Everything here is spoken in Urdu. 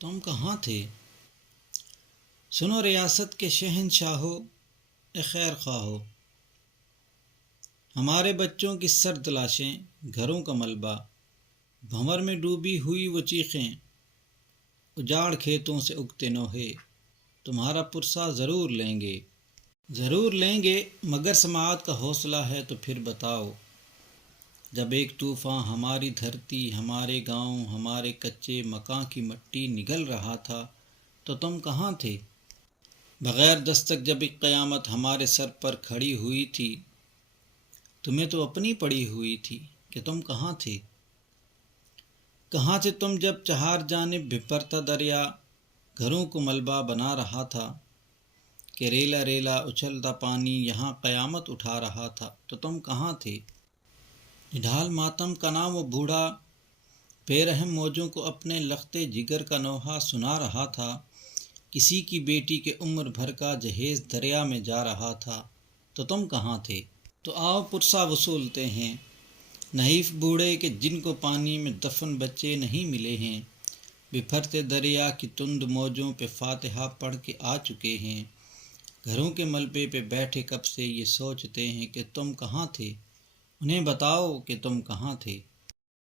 تم کہاں تھے؟ سنو ریاست کے شہنشاہو، اے خیر خواہو، ہمارے بچوں کی سرد لاشیں، گھروں کا ملبہ، بھنور میں ڈوبی ہوئی وہ چیخیں، اجاڑ کھیتوں سے اگتے نوحے، تمہارا پرسہ ضرور لیں گے، ضرور لیں گے، مگر سماعت کا حوصلہ ہے تو پھر بتاؤ، جب ایک طوفان ہماری دھرتی، ہمارے گاؤں، ہمارے کچے مکاں کی مٹی نگل رہا تھا تو تم کہاں تھے؟ بغیر دستک جب ایک قیامت ہمارے سر پر کھڑی ہوئی تھی، تمہیں تو اپنی پڑی ہوئی تھی کہ تم کہاں تھے؟ کہاں تھے تم جب چہار جانب بھپرتا دریا گھروں کو ملبہ بنا رہا تھا، کہ ریلا ریلا اچھلتا پانی یہاں قیامت اٹھا رہا تھا تو تم کہاں تھے؟ نڈھال ماتم کا نام وہ بوڑھا بے رحم موجوں کو اپنے لختے جگر کا نوحہ سنا رہا تھا، کسی کی بیٹی کے عمر بھر کا جہیز دریا میں جا رہا تھا تو تم کہاں تھے؟ تو آؤ پرسہ وصولتے ہیں، نحیف بوڑھے کہ جن کو پانی میں دفن بچے نہیں ملے ہیں، بپھرتے دریا کی تند موجوں پہ فاتحہ پڑھ کے آ چکے ہیں، گھروں کے ملبے پہ بیٹھے کب سے یہ سوچتے ہیں کہ تم کہاں تھے، انہیں بتاؤ کہ تم کہاں تھے۔